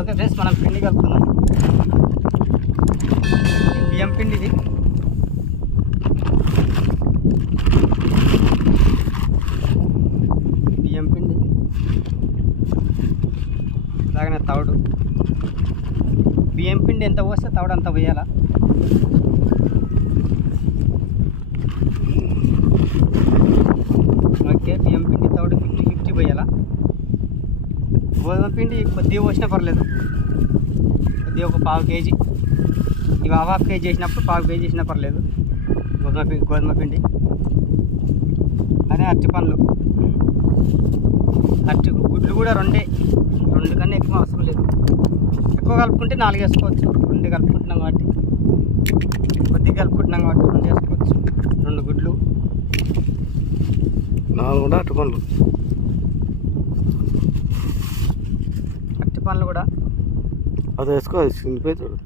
Okay friends, మనం పిండి కలుపుకుందాం. బియ్యం పిండి ఇది. బియ్యం పిండి అలాగనే తవుడు. బియ్యం పిండి ఎంత పోస్తే తవుడు అంత పోయాలా. ఓకే, బియ్యం పిండి తవుడు 50-50 పోయాలా. గోధుమ పిండి కొద్దిగా పోసినా పర్లేదు, కొద్దిగా ఒక 1/2 kg. ఇవి 1/2 kg చేసినప్పుడు 1/2 kg చేసినా పర్లేదు. గోధుమ పిండి అనే అరటి పండ్లు, అరటి గుడ్లు కూడా 2 కన్నా ఎక్కువ అవసరం లేదు. ఎక్కువ కలుపుకుంటే 4 వేసుకోవచ్చు. 2 కలుపుకుంటున్నాం కాబట్టి, కొద్దిగా కలుపుకుంటున్నాం కాబట్టి 2 వేసుకోవచ్చు. 2 గుడ్లు, 4 అరటి పండ్లు. అరటి పండ్లు కూడా అది వేసుకోవాలి. సిండిపోతాడు.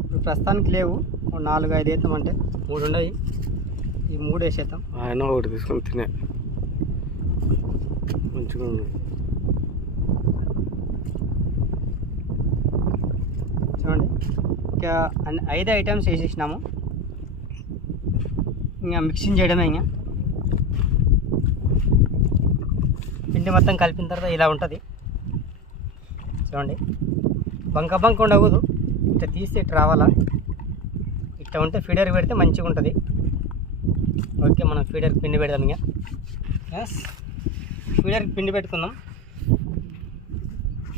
ఇప్పుడు ప్రస్తుతానికి లేవు. 4-5 వేస్తామంటే 3 ఉన్నాయి. ఈ 3 వేసేద్దాం. ఆయన ఒకటి తీసుకొని తినే మంచిగా ఉంది. చూడండి, ఇంకా 5 ఐటమ్స్ వేసేసినాము. ఇంకా మిక్సింగ్ చేయడమే. ఇంకా పిండి మొత్తం కలిపిన తర్వాత ఇలా ఉంటుంది. చూడండి, బంక ఉండకూడదు. ఇట్లా తీస్తే ఇట్లా రావాలా. ఇట్లా ఉంటే ఫీడర్ పెడితే మంచిగా ఉంటుంది. ఓకే, మనం ఫీడర్కి పిండి పెడదాం. ఇంకా ఫీడర్కి పిండి పెట్టుకుందాం.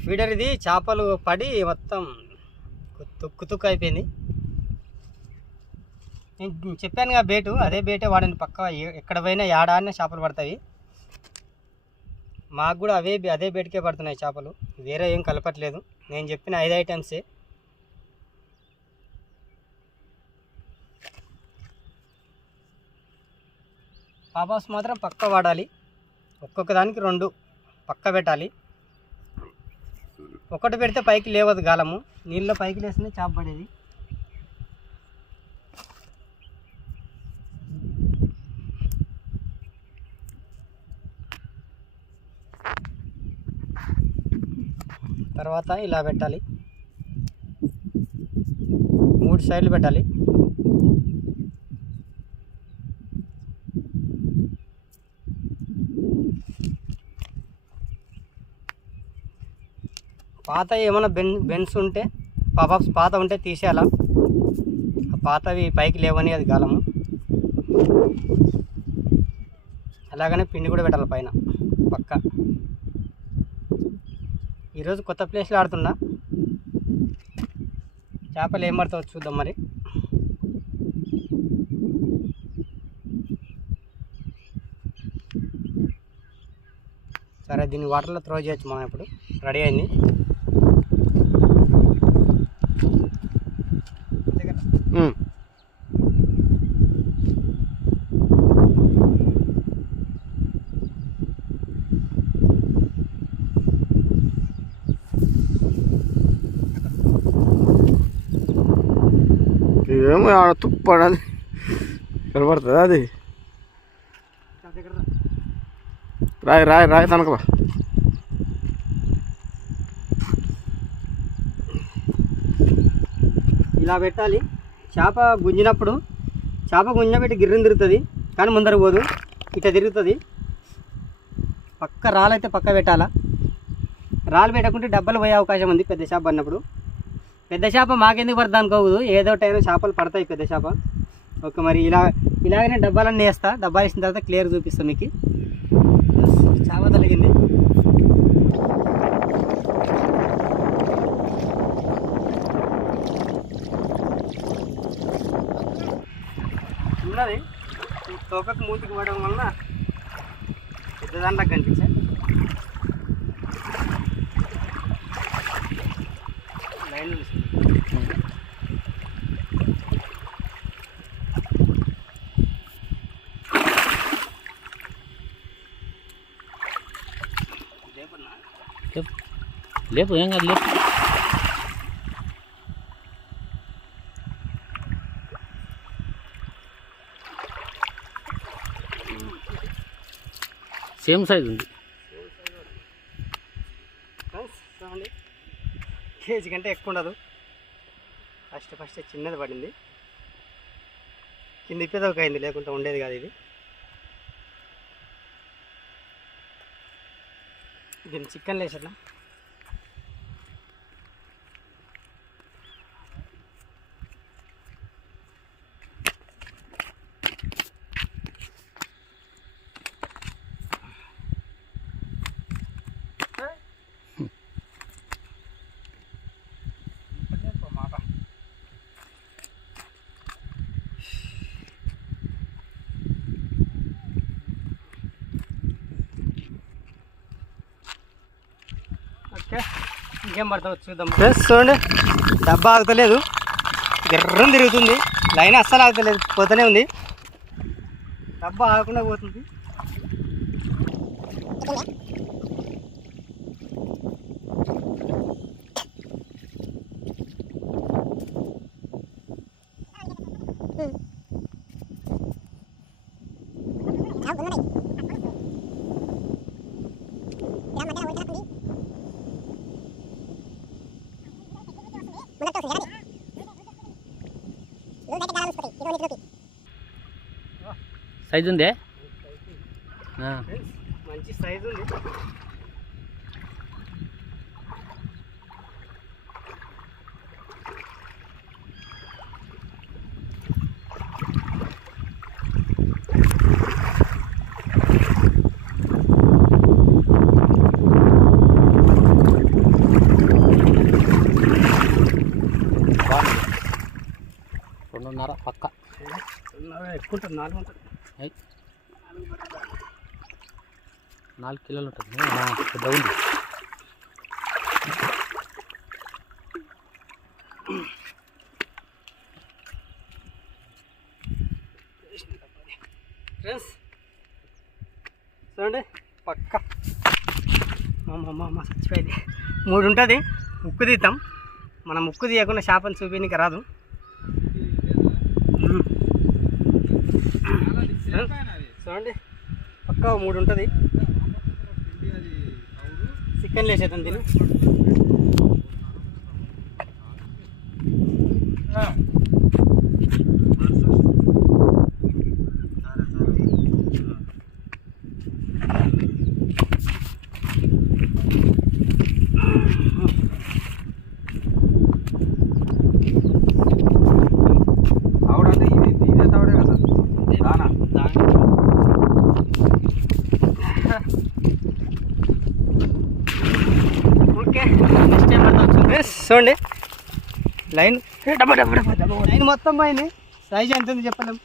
ఫీడర్ ఇది చేపలు పడి మొత్తం తుక్కు అయిపోయింది. నేను చెప్పాను కదా బేటు, అదే బేటే వాడండి. పక్క ఎక్కడ పోయినా ఏడాడినా చేపలు పడతాయి. మాకు కూడా అదే బేటుకే పడుతున్నాయి చేపలు. వేరే ఏం కలపట్లేదు. నేను చెప్పిన 5 ఐటమ్సే. పాపాస్ మాత్రం పక్క వాడాలి. ఒక్కొక్క దానికి 2 పక్క పెట్టాలి. ఒకటి పెడితే పైకి లేవదు గాలము. నీళ్ళలో పైకి లేస్తేనే చేప పడేది. తర్వాత ఇలా పెట్టాలి. 3 సైడ్లు పెట్టాలి. పాత ఏమైనా బెన్స్ ఉంటే పాపాప్స్ పాత ఉంటే తీసేయాలా. ఆ పాతవి పైకి లేవని అది గాలము. అలాగనే పిండి కూడా పెట్టాలి పైన పక్క. ఈరోజు కొత్త ప్లేస్లో ఆడుతున్నా. చేపలు ఏం పడతావో చూద్దాం మరి. సరే, దీన్ని వాటర్లో త్రో చేయొచ్చు మనం. ఇప్పుడు రెడీ అయింది. ఏమో తుప్పడది కనబడుతుంది. అది రాయి తనకబా. ఇలా పెట్టాలి. చేప గుంజినబెట్టి గిర్రం తిరుగుతుంది, కానీ ముందర పోదు. ఇట్లా తిరుగుతుంది. పక్క రాళ్ళైతే పక్క పెట్టాలా. రాళ్ళు పెట్టకుంటే డబ్బాలు పోయే అవకాశం ఉంది పెద్ద చేప పడినప్పుడు. పెద్ద చేప మాకెందుకు పడతా అనుకోవద్దు, ఏదో టైం చేపలు పడతాయి పెద్ద చేప. ఓకే, మరి ఇలాగనే డబ్బాలన్నీ వేస్తా. డబ్బాలు వేసిన తర్వాత క్లియర్ చూపిస్తాం మీకు. చేప తొలగింది. ఉన్నది తోకకు మూతికి పడడం వలన పెద్దదాంట్లో కనిపించా. లైన్ లేపు ఏం కాదు లేపు. సేమ్ సైజ్ ఉంది. చూడండి, కేజీ కంటే ఎక్కువ ఉండదు. ఫస్ట్ చిన్నది పడింది, కింద ఇప్పేదొక అయింది, లేకుంటే ఉండేది కాదు ఇది. దీన్ని చికెన్ వేసేద్దాం. ఓకే, ఇంకేం పడతావు చూద్దాం. ఫ్రెండ్స్ చూడండి, డబ్బా ఆగుతలేదు, గిర్రం తిరుగుతుంది. లైన్ అస్సలు ఆగుతలేదు, పోతూనే ఉంది. డబ్బా ఆగకుండా పోతుంది. సైజ్ ఉందే, మంచి సైజు ఉంది. రెండున్నర పక్క ఎక్కువ ఉంటుంది, 4 ఉంటుంది. 4 కిలోలు ఉంటుంది. పెద్ద ఉంది. ఫ్రెండ్స్ చూడండి, పక్క మా చచ్చిపోయింది. 3 ఉంటుంది. ముక్కు తీద్దాం. మనం ముక్కు తీయకుండా చేపను చూపించడానికి రాదు. చూడండి, పక్క 3 ఉంటుంది. చికెన్ వేసేద్దాం దీన్ని. ఓకే, నెక్స్ట్ టైం పడతా. చూడండి, లైన్ లైన్ మొత్తం పోయింది. సైజ్ ఎంత ఉంది చెప్పలేము.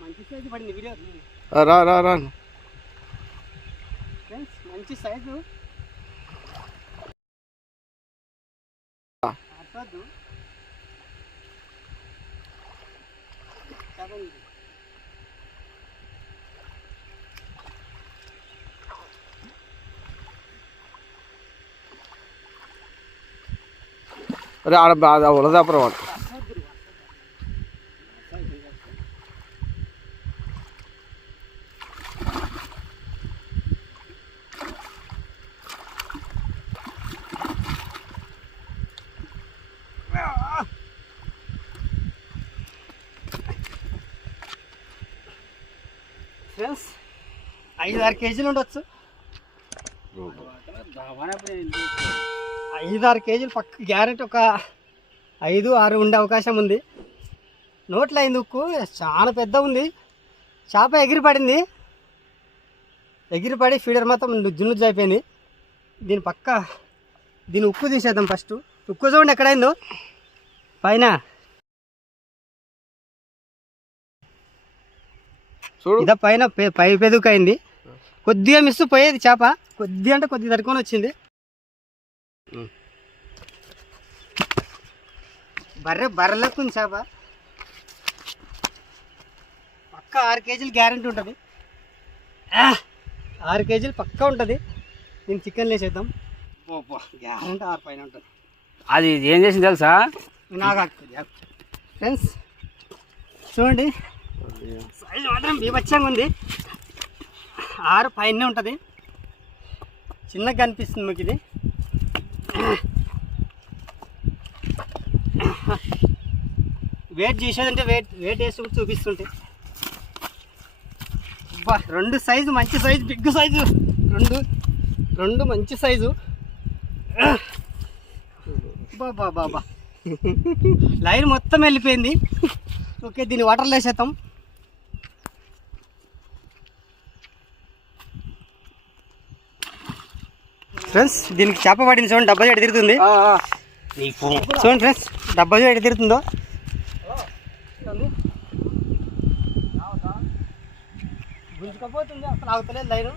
మంచి సైజు పడింది వీడియో. రా రా రా ఫ్రెండ్స్, మంచి సైజు. అట్టొద్దు. అరే ఆడ ఉడదాపురం అంట. ఫ్రెండ్స్, 5-6 కేజీలు ఉండొచ్చు. 5-6 కేజీలు పక్క గ్యారెంటీ. ఒక 5-6 ఉండే అవకాశం ఉంది. నోట్లో అయింది ఉక్కు, చాలా పెద్ద ఉంది. చేప ఎగిరిపడింది. ఎగిరిపడి ఫీడర్ మొత్తం జున్నుజ్జు అయిపోయింది. దీని ఉక్కు తీసేద్దాం ఫస్ట్. ఉక్కు చూడండి ఎక్కడైందో, పైన చూడు ఇదా పైన పై పెదుకైంది, కొద్దిగా మిస్ పోయేది చేప, కొద్దిగా అంటే కొద్దిగా తరుకొని వచ్చింది. బర్రెలకు ఉంది చేప, పక్క 6 కేజీలు గ్యారెంటీ ఉంటుంది, 6 కేజీలు పక్కా ఉంటుంది. నేను చికెన్ వేసేద్దాం, గ్యారెంటీ 6 పైన ఉంటుంది. అది ఏం చేసింది తెలుసా? నాకు ఆగుతుంది ఫ్రెండ్స్. చూడండి సైజు మాత్రం బీభత్సంగా ఉంది, 6 పైనే ఉంటుంది. చిన్నగా కనిపిస్తుంది మీకు ఇది. వెయిట్ చేసేదంటే వెయిట్ వేసి కూడా చూపిస్తుంటే బా, 2 సైజు మంచి సైజు, బిగ్ సైజు, రెండు మంచి సైజు. బాబా బాబా లైన్ మొత్తం వెళ్ళిపోయింది. ఓకే, దీన్ని వాటర్లో వేసేద్దాం. ఫ్రెండ్స్ దీనికి చేప పడింది చూడండి, డబ్బా ఎటు తిరుగుతుంది చూడండి ఫ్రెండ్స్, డబ్బా ఎటు తిరుగుతుందో. గుంజుకపోతుంది, అసలు ఆగుతలేదు లైన్.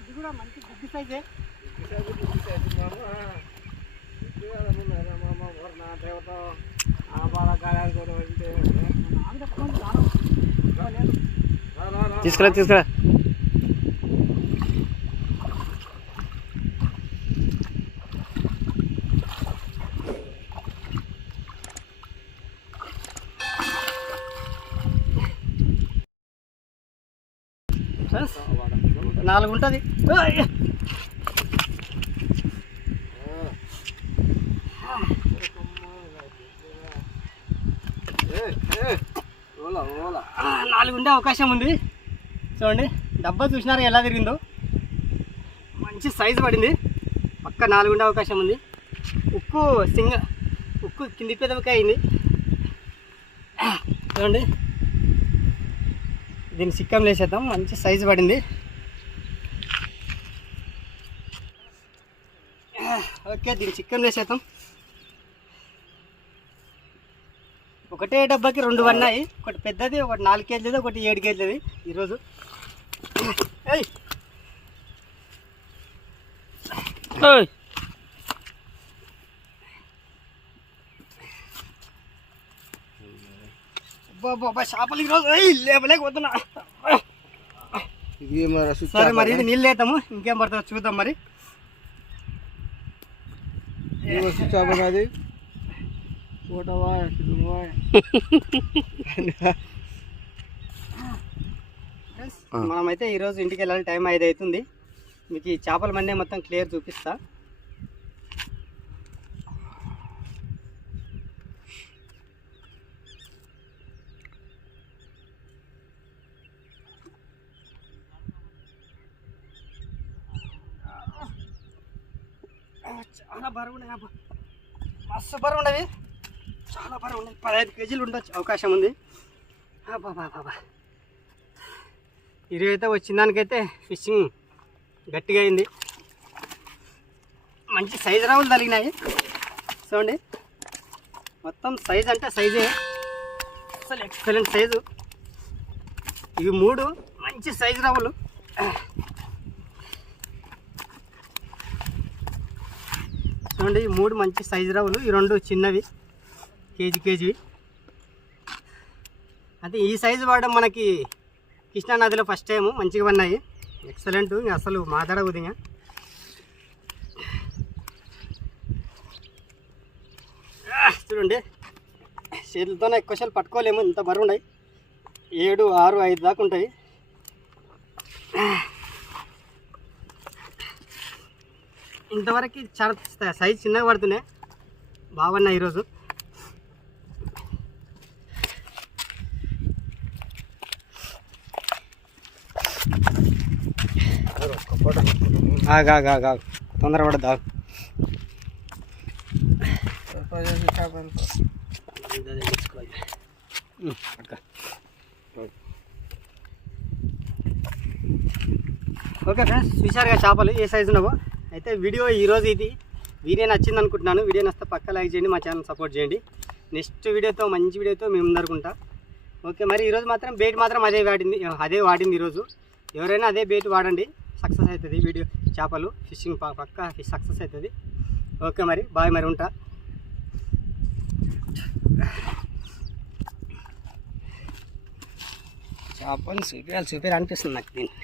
ఇది కూడా మంచి బిగ్ సైజే. తీసుకురా ఫ్రెండ్స్ 4 ఉంటుంది. నాలుగు ఉండే అవకాశం ఉంది. చూడండి డబ్బా చూసినారా ఎలా తిరిగిందో, మంచి సైజు పడింది, పక్క 4 ఉండే అవకాశం ఉంది. ఉక్కు కింది పెదవికి అయింది. చూడండి దీన్ని సిక్కం వేసేద్దాం, మంచి సైజు పడింది. ఓకే, దీన్ని చికెన్ వేసేద్దాం. ఒకటే డబ్బాకి 2 ఉన్నాయి, ఒకటి పెద్దది, ఒకటి 4 కేజీలది, ఒకటి 7 కేజీలది ఈరోజు. బాబా చేపలు ఈరోజు లేపలేకపోతున్నా. సరే మరి ఇది నీళ్ళు వేద్దాము, ఇంకేం పడుతుందో చూద్దాం. మరి చేపది మనమైతే ఈరోజు ఇంటికి వెళ్ళాలి, టైం 5 అవుతుంది. మీకు ఈ చేపల మందే మొత్తం క్లియర్ చూపిస్తా. చాలా బరువు ఉన్నాయి, మస్తు బరువు ఉండవి, చాలా బరువు ఉన్నాయి. 15 కేజీలు ఉండొచ్చు అవకాశం ఉంది. బాబా ఈరోజు అయితే వచ్చిన దానికైతే ఫిషింగ్ గట్టిగా అయింది, మంచి సైజు రావులు తగిలినాయి. చూడండి మొత్తం సైజు అంటే సైజే, అసలు ఎక్సలెంట్ సైజు. ఇవి 3 మంచి సైజు రావులు. చూడండి ఈ 3 మంచి సైజు రావులు, ఈ 2 చిన్నవి కేజీ. అంటే ఈ సైజు వాడడం మనకి కృష్ణానదిలో ఫస్ట్ టైము, మంచిగా ఉన్నాయి, ఎక్సలెంట్. అసలు మాట్లాడకూడదు. ఇంకా చూడండి చేతులతోనే ఎక్కువసేపు పట్టుకోలేము, ఇంత బరువు ఉన్నాయి. 7, 6, 5 దాకా ఉంటాయి. ఇంతవరకు చాలా సైజు చిన్నగా పడుతున్నాయి, బాగున్నాయి ఈరోజు. ఆగా తొందరపడద్దు ఆగు. చేప పట్టుకో. ఓకే ఫ్రెండ్స్, చూశారుగా చేపలు ఏ సైజు ఉన్నావో. అయితే వీడియో ఈరోజు ఇది వీడియో నచ్చింది అనుకుంటున్నాను. వీడియో నచ్చితే పక్క లైక్ చేయండి, మా ఛానల్ సపోర్ట్ చేయండి. నెక్స్ట్ వీడియోతో మంచి వీడియోతో మేము ముందరుకుంటా. ఓకే, మరి ఈరోజు మాత్రం బేట్ మాత్రం అదే వాడింది ఈరోజు. ఎవరైనా అదే బేట్ వాడండి, సక్సెస్ అవుతుంది వీడియో. చేపలు ఫిషింగ్ పక్క సక్సెస్ అవుతుంది. ఓకే మరి బాయ్, మరి ఉంటా. చేపలు చూపించాలి అనిపిస్తుంది నాకు దీన్ని.